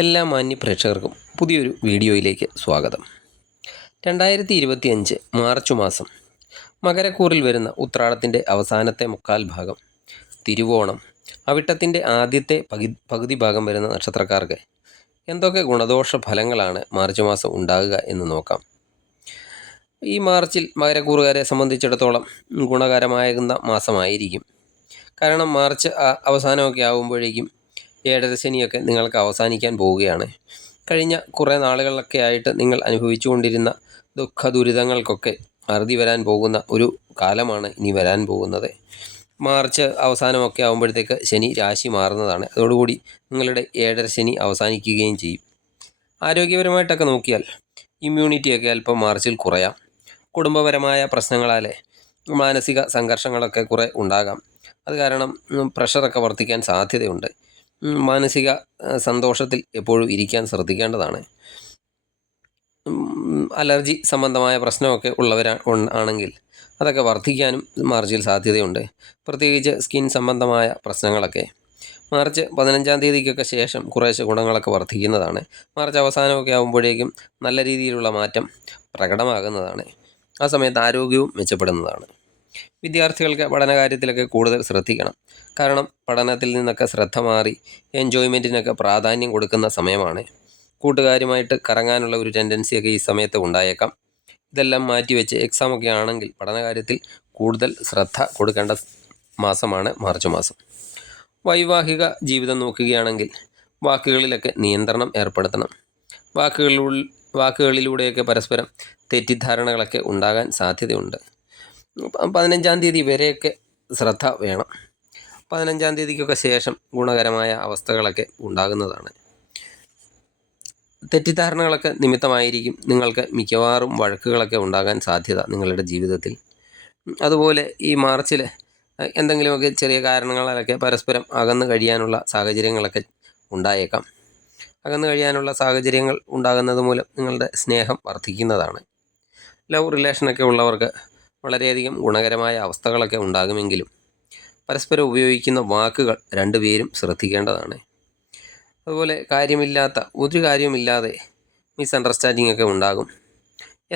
എല്ലാ മാന്യ പ്രേക്ഷകർക്കും പുതിയൊരു വീഡിയോയിലേക്ക് സ്വാഗതം. 2025 മാർച്ച് മാസം മകരക്കൂറിൽ വരുന്ന ഉത്രാടത്തിൻ്റെ അവസാനത്തെ മുക്കാൽ ഭാഗം, തിരുവോണം, അവിട്ടത്തിൻ്റെ ആദ്യത്തെ പകുതി ഭാഗം വരുന്ന നക്ഷത്രക്കാർക്ക് എന്തൊക്കെ ഗുണദോഷ ഫലങ്ങളാണ് മാർച്ച് മാസം ഉണ്ടാകുക എന്ന് നോക്കാം. ഈ മാർച്ചിൽ മകരക്കൂറുകാരെ സംബന്ധിച്ചിടത്തോളം ഗുണകരമാകുന്ന മാസമായിരിക്കും. കാരണം മാർച്ച് അവസാനമൊക്കെ ആകുമ്പോഴേക്കും ഏഴര ശനിയൊക്കെ നിങ്ങൾക്ക് അവസാനിക്കാൻ പോവുകയാണ്. കഴിഞ്ഞ കുറേ നാളുകളിലൊക്കെ ആയിട്ട് നിങ്ങൾ അനുഭവിച്ചുകൊണ്ടിരുന്ന ദുഃഖ ദുരിതങ്ങൾക്കൊക്കെ അറുതി വരാൻ പോകുന്ന ഒരു കാലമാണ് ഇനി വരാൻ പോകുന്നത്. മാർച്ച് അവസാനമൊക്കെ ആകുമ്പോഴത്തേക്ക് ശനി രാശി മാറുന്നതാണ്. അതോടുകൂടി നിങ്ങളുടെ ഏഴര ശനി അവസാനിക്കുകയും ചെയ്യും. ആരോഗ്യപരമായിട്ടൊക്കെ നോക്കിയാൽ ഇമ്മ്യൂണിറ്റിയൊക്കെ അല്പം മാർച്ചിൽ കുറയാം. കുടുംബപരമായ പ്രശ്നങ്ങളാൽ മാനസിക സംഘർഷങ്ങളൊക്കെ കുറേ ഉണ്ടാകാം. അത് കാരണം പ്രഷറൊക്കെ വർദ്ധിക്കാൻ സാധ്യതയുണ്ട്. മാനസിക സന്തോഷത്തിൽ എപ്പോഴും ഇരിക്കാൻ ശ്രദ്ധിക്കേണ്ടതാണ്. അലർജി സംബന്ധമായ പ്രശ്നമൊക്കെ ആണെങ്കിൽ അതൊക്കെ വർദ്ധിക്കാനും മാർച്ചിൽ സാധ്യതയുണ്ട്. പ്രത്യേകിച്ച് സ്കിൻ സംബന്ധമായ പ്രശ്നങ്ങളൊക്കെ മാർച്ച് 15-ാം തീയതിക്കൊക്കെ ശേഷം കുറേശ്ശെ ഗുണങ്ങളൊക്കെ വർദ്ധിക്കുന്നതാണ്. മാർച്ച് അവസാനമൊക്കെ ആകുമ്പോഴേക്കും നല്ല രീതിയിലുള്ള മാറ്റം പ്രകടമാകുന്നതാണ്. ആ സമയത്ത് ആരോഗ്യവും മെച്ചപ്പെടുന്നതാണ്. വിദ്യാർത്ഥികൾക്ക് പഠനകാര്യത്തിലൊക്കെ കൂടുതൽ ശ്രദ്ധിക്കണം. കാരണം പഠനത്തിൽ നിന്നൊക്കെ ശ്രദ്ധ മാറി എൻജോയ്മെൻറ്റിനൊക്കെ പ്രാധാന്യം കൊടുക്കുന്ന സമയമാണ്. കൂട്ടുകാരുമായിട്ട് കറങ്ങാനുള്ള ഒരു ടെൻഡൻസിയൊക്കെ ഈ സമയത്ത് ഉണ്ടായേക്കാം. ഇതെല്ലാം മാറ്റിവെച്ച് എക്സാമൊക്കെ ആണെങ്കിൽ പഠനകാര്യത്തിൽ കൂടുതൽ ശ്രദ്ധ കൊടുക്കേണ്ട മാസമാണ് മാർച്ച് മാസം. വൈവാഹിക ജീവിതം നോക്കുകയാണെങ്കിൽ വാക്കുകളിലൊക്കെ നിയന്ത്രണം ഏർപ്പെടുത്തണം. വാക്കുകളിലൂടെയൊക്കെ പരസ്പരം തെറ്റിദ്ധാരണകളൊക്കെ ഉണ്ടാകാൻ സാധ്യതയുണ്ട്. 15-ാം തീയതി വരെയൊക്കെ ശ്രദ്ധ വേണം. 15-ാം തീയതിക്കൊക്കെ ശേഷം ഗുണകരമായ അവസ്ഥകളൊക്കെ ഉണ്ടാകുന്നതാണ്. തെറ്റിദ്ധാരണകളൊക്കെ നിമിത്തമായിരിക്കും നിങ്ങൾക്ക് മിക്കവാറും വഴക്കുകളൊക്കെ ഉണ്ടാകാൻ സാധ്യത നിങ്ങളുടെ ജീവിതത്തിൽ. അതുപോലെ ഈ മാർച്ചിൽ എന്തെങ്കിലുമൊക്കെ ചെറിയ കാരണങ്ങളാലൊക്കെ പരസ്പരം അകന്നു കഴിയാനുള്ള സാഹചര്യങ്ങളൊക്കെ ഉണ്ടായേക്കാം. അകന്നു കഴിയാനുള്ള സാഹചര്യങ്ങൾ ഉണ്ടാകുന്നത് മൂലം നിങ്ങളുടെ സ്നേഹം വർദ്ധിക്കുന്നതാണ്. ലവ് റിലേഷനൊക്കെ ഉള്ളവർക്ക് വളരെയധികം ഗുണകരമായ അവസ്ഥകളൊക്കെ ഉണ്ടാകുമെങ്കിലും പരസ്പരം ഉപയോഗിക്കുന്ന വാക്കുകൾ രണ്ടുപേരും ശ്രദ്ധിക്കേണ്ടതാണ്. അതുപോലെ ഒരു കാര്യമില്ലാതെ മിസ്അണ്ടർസ്റ്റാൻഡിംഗ് ഒക്കെ ഉണ്ടാകും.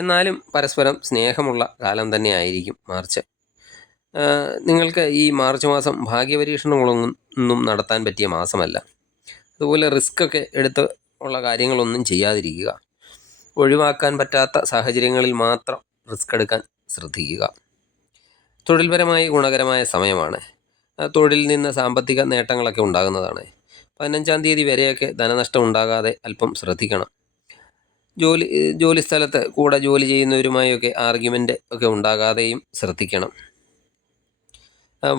എന്നാലും പരസ്പരം സ്നേഹമുള്ള കാലം തന്നെ ആയിരിക്കും മാർച്ച്. നിങ്ങൾക്ക് ഈ മാർച്ച് മാസം ഭാഗ്യപരീക്ഷണങ്ങളൊന്നും നടത്താൻ പറ്റിയ മാസമല്ല. അതുപോലെ റിസ്ക്കൊക്കെ എടുത്ത് ഉള്ള കാര്യങ്ങളൊന്നും ചെയ്യാതിരിക്കുക. ഒഴിവാക്കാൻ പറ്റാത്ത സാഹചര്യങ്ങളിൽ മാത്രം റിസ്ക് എടുക്കാൻ ശ്രദ്ധിക്കുക. തൊഴിൽപരമായി ഗുണകരമായ സമയമാണ്. തൊഴിലിൽ നിന്ന് സാമ്പത്തിക നേട്ടങ്ങളൊക്കെ ഉണ്ടാകുന്നതാണ്. 15-ാം തീയതി വരെയൊക്കെ ധനനഷ്ടം ഉണ്ടാകാതെ അല്പം ശ്രദ്ധിക്കണം. ജോലി സ്ഥലത്ത് കൂടെ ജോലി ചെയ്യുന്നവരുമായൊക്കെ ആർഗ്യുമെൻ്റ് ഒക്കെ ഉണ്ടാകാതെയും ശ്രദ്ധിക്കണം.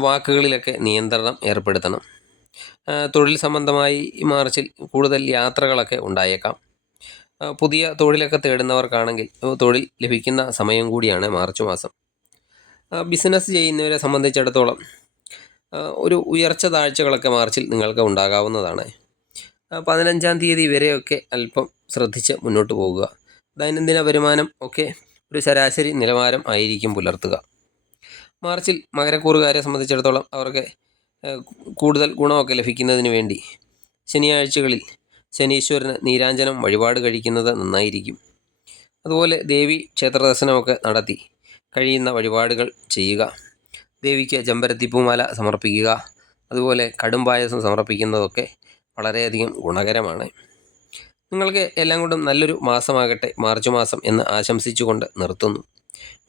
വാക്കുകളിലൊക്കെ നിയന്ത്രണം ഏർപ്പെടുത്തണം. തൊഴിൽ സംബന്ധമായി ഈ മാർച്ചിൽ കൂടുതൽ യാത്രകളൊക്കെ ഉണ്ടായേക്കാം. പുതിയ തൊഴിലൊക്കെ തേടുന്നവർക്കാണെങ്കിൽ തൊഴിൽ ലഭിക്കുന്ന സമയം കൂടിയാണ് മാർച്ച് മാസം. ബിസിനസ് ചെയ്യുന്നവരെ സംബന്ധിച്ചിടത്തോളം ഒരു ഉയർച്ച താഴ്ചകളൊക്കെ മാർച്ചിൽ നിങ്ങൾക്ക് ഉണ്ടാകാവുന്നതാണ്. 15-ാം തീയതി വരെയൊക്കെ അല്പം ശ്രദ്ധിച്ച് മുന്നോട്ട് പോകുക. ദൈനംദിന വരുമാനം ഒക്കെ ഒരു ശരാശരി നിലവാരം ആയിരിക്കും പുലർത്തുക. മാർച്ചിൽ മകരക്കൂറുകാരെ സംബന്ധിച്ചിടത്തോളം അവർക്ക് കൂടുതൽ ഗുണമൊക്കെ ലഭിക്കുന്നതിന് വേണ്ടി ശനിയാഴ്ചകളിൽ ശനീശ്വരന് നീരാഞ്ജനം വഴിപാട് കഴിക്കുന്നത് നന്നായിരിക്കും. അതുപോലെ ദേവി ക്ഷേത്ര ദർശനമൊക്കെ നടത്തി കഴിയുന്ന വഴിപാടുകൾ ചെയ്യുക. ദേവിക്ക് ചെമ്പരത്തിപ്പൂമാല സമർപ്പിക്കുക. അതുപോലെ കടും പായസം സമർപ്പിക്കുന്നതൊക്കെ വളരെയധികം ഗുണകരമാണ്. നിങ്ങൾക്ക് എല്ലാം കൊണ്ടും നല്ലൊരു മാസമാകട്ടെ മാർച്ച് മാസം എന്ന് ആശംസിച്ചുകൊണ്ട് നിർത്തുന്നു.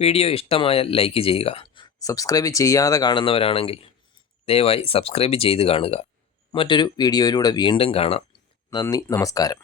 വീഡിയോ ഇഷ്ടമായാൽ ലൈക്ക് ചെയ്യുക. സബ്സ്ക്രൈബ് ചെയ്യാതെ കാണുന്നവരാണെങ്കിൽ ദയവായി സബ്സ്ക്രൈബ് ചെയ്ത് കാണുക. മറ്റൊരു വീഡിയോയിലൂടെ വീണ്ടും കാണാം. നന്ദി, നമസ്കാരം.